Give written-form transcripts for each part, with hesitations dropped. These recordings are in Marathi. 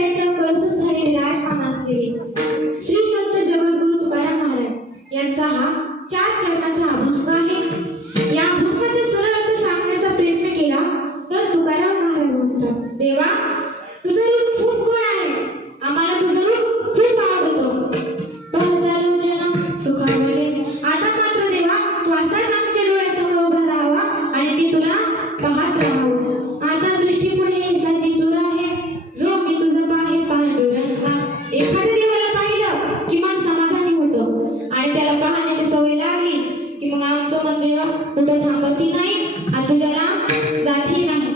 ऐश्वर्याच्या कळसस्थानी विराजमान असलेले श्री संत जगद्गुरु तुकाराम महाराज यांचा हा 4 चरणांचा अभंग आहे। या अभंगाचा सरळ अर्थ सांगण्याचा प्रयत्न केला तर तुकाराम महाराज म्हणतात, देवा तुझं रूप खूप गोड आहे, आम्हाला तुझं रूप खूप आवडतं। पाहतालोचन सुखावले, आता मात्र देवा तू असाच आमच्या डोळ्यासमोर उभा राहावा आणि मी तुला पाहत राहावं। आता दृष्टीपुढे येसाची तुर आहे, जो मी तुझं पाहे पांडुरंगा। एखाद्या देवाला पाहिलं की मन समाधानी होतं आणि त्याला पाहण्याची सवय लागली की मग आमचं मन देवा कुठं थांबती नाही आणि तुझ्याला जाती नाही।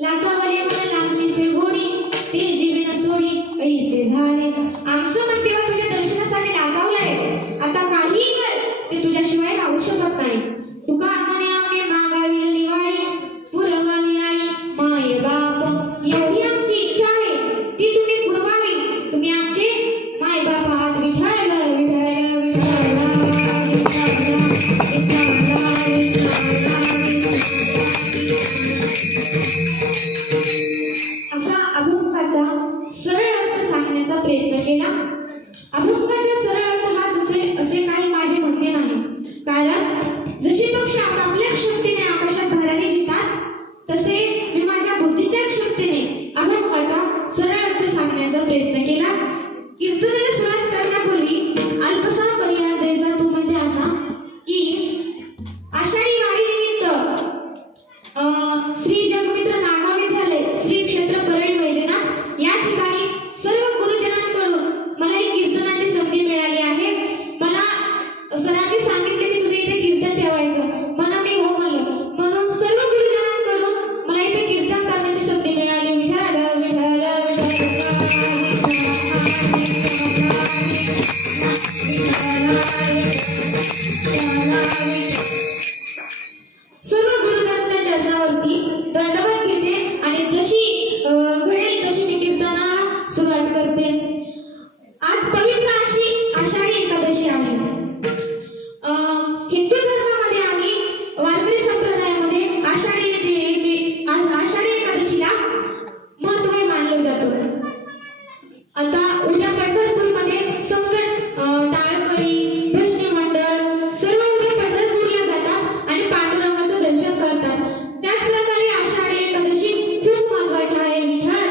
लाचावले मन लागलीसे गोडी, ते जीवन सोडी ऐसे झाले। आमचं मन देवा तुझ्या दर्शनासाठी लाचावलंय, आता काहीही कर ते तुझ्याशिवाय राहू शकत नाही। तुका आत्मने आम्ही मागावी निवाळी, पुरवा मिळाली माय बाप। एवढी आमची इच्छा आहे ती तुम्ही पुरवावी, तुम्ही आमचे माय बाप आहात। विठ्ठल विठ्ठल अशा अभंगाचा सरळ अर्थ सांगण्याचा प्रयत्न केला। अभंगाचा सरळ अर्थ हा असे काही माझे म्हणणे नाही, कारण जसे पक्षी आपल्या शक्तीने आकाशात भरारी घेतात तसे मी माझ्या बुद्धीच्या शक्तीने अभंगाचा सरळ अर्थ सांगण्याचा प्रयत्न केला। कीर्तनाला सुरुवात करण्यापूर्वी अल्पसा पर्याय द्यायचा तो म्हणजे असा की आषाढी वारीनिमित्त श्री जगमित्र नागाव विद्यालय श्री क्षेत्र परळी वैजनाथ या ठिकाणी सर्व गुरुजनांकडून मला ही कीर्तनाची संधी मिळाली आहे। मला सरांनी सांगितले की तुझे इथे कीर्तन ठेवायचं, मला मी हो म्हणलं, म्हणून सर्व गुरुजनांकडून मला इथे कीर्तन करण्याची संधी मिळाली। विठ्ठल विठ्ठल सर्व गुरुजनांच्या चरणावरती दंडवत घेते आणि जशी घडेल तशी मी कीर्तनाला सुरुवात करते। आज पवित्र अशी आषाढी एकादशी आहे। हिंदू धर्मामध्ये आणि वारकरी संप्रदायामध्ये आषाढी एकादशीला महत्त्व मानलं जातं। आता उद्या पंढरपूरमध्ये संकट टाळकरी भजनी मंडळ सर्व उद्या पंढरपूरला जातात आणि पांडुरंगाचं दर्शन करतात। त्याच प्रकारे आषाढी एकादशी खूप महत्त्वाची आहे। विठ्ठल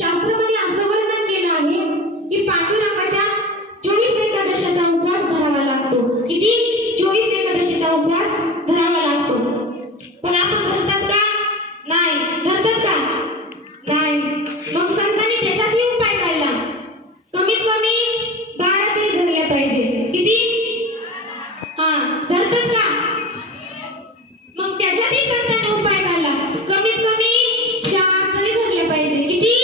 शास्त्रामध्ये असं वर्णन केलं आहे की पांडुरंगाच्या 24 एकादशीचा उपवास धरावा लागतो। किती? 24 एकादशीचा उपवास धरावा लागतो। पण आपण धरतात का? नाही। धरतात का? नाही। मग संतांनी त्याच्यातही उपाय काढला, कमीत कमी 12 तरी धरले पाहिजे। किती? धरतात का? मग त्याच्यातही संतांनी उपाय काढला, कमीत कमी 4 तरी धरले पाहिजे। किती?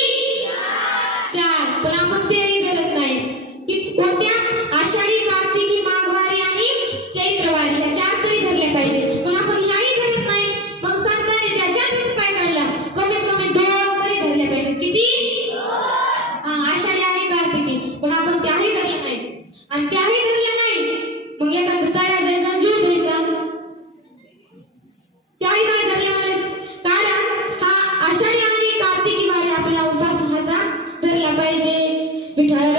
4। पण आपण तेही धरत नाही। की कोणत्या? आषाढी, कार्तिकी, माघवारी आणि चैत्रवारी या 4 तरी धरले पाहिजे, पण आपण ह्याही धरत नाही। मग संतांनी त्याच्यात उपाय काढला, कमीत कमी 2 तरी धरले पाहिजे। किती? आषाढी आणि कार्तिकी, पण आपण त्याही धरले नाही। आणि त्याही धरले नाही मग एखादा तळ्या जायचा जीव द्यायचा, त्याही नाही धरल्यामुळे, कारण हा आषाढी आणि कार्तिकी वारी आपला उपवास हा धरला पाहिजे। विठ्ठल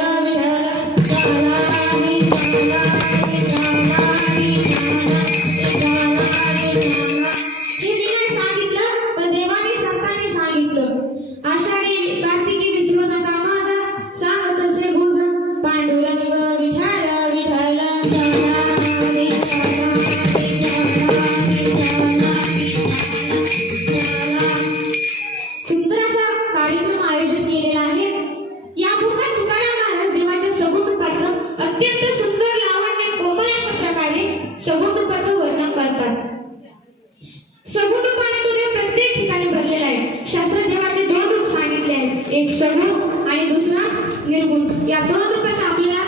हे मी नाही सांगितलं, पण देवाने संतांनी सांगितलं। आषाढी कार्तिकी विसरू नका माझा, सांगत असे गुज पांडुरंग विठ्ठल विठ्ठल। सुंदर असा कार्यक्रम आयोजित केलेला आहे। या अभंगात तुकाराम महाराज देवाच्या सगुण रूपाचं अत्यंत सुंदर लावण्य कोमल अशा प्रकारे सगुण रूपाचं वर्णन करतात। सगुण रूपाने तुझ्या प्रत्येक ठिकाणी भरलेला आहे। शास्त्र देवाचे 2 रूप सांगितले आहेत, एक सगुण आणि दुसरा निर्गुण। या 2 रूपाचं आपल्याला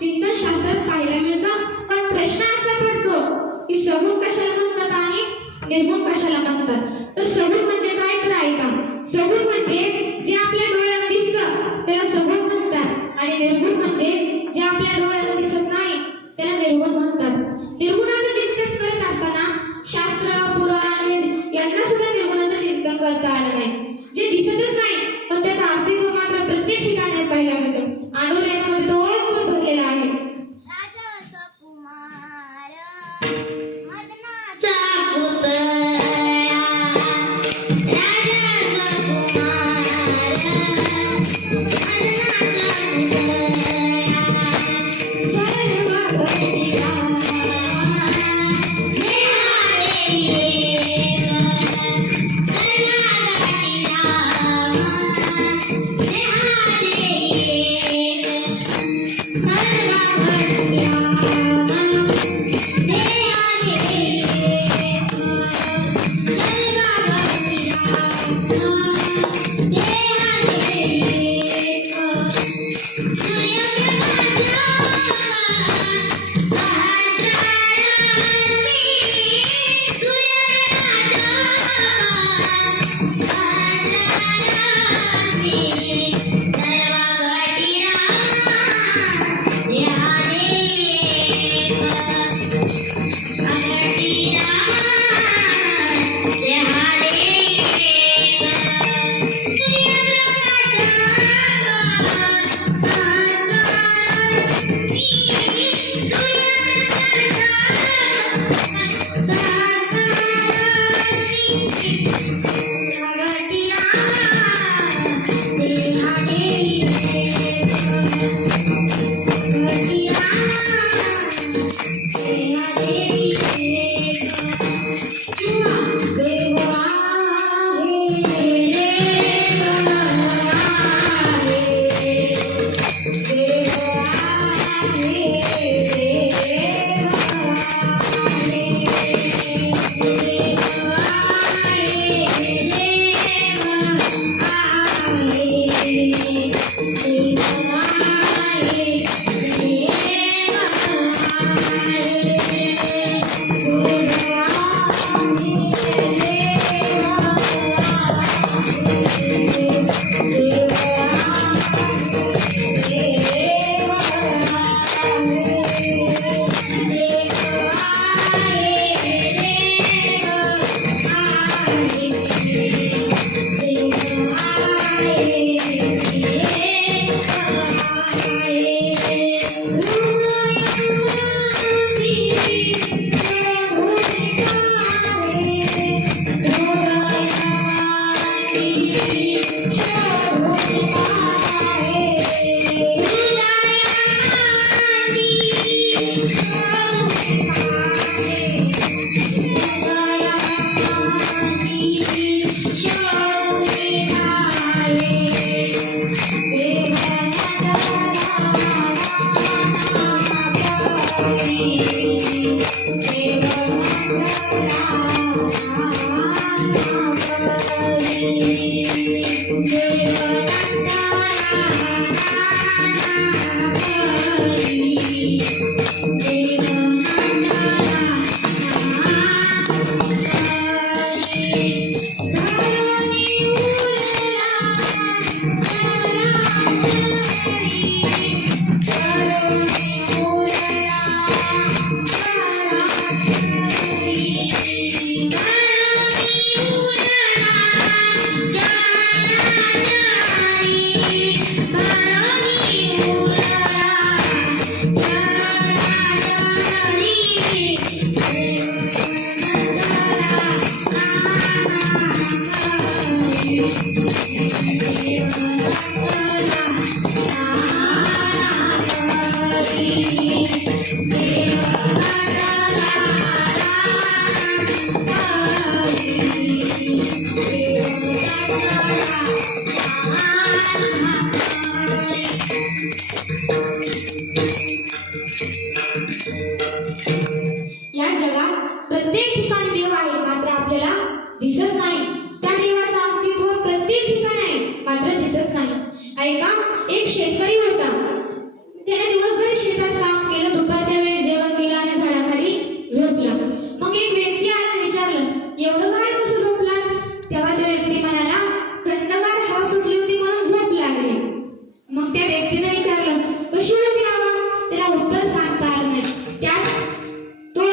चिंतन शास्त्रात पाहायला मिळतं। पण प्रश्न असा पडतो की सगुण कशाला म्हणतात आणि निर्गुण कशाला म्हणतात? तर सगुण म्हणजे काय तर ऐका, सगुण म्हणजे जे आपल्या डोळ्याला दिसतं त्याला सगुण म्हणतात, आणि निर्गुण म्हणजे जे आपल्या डोळ्याला दिसत नाही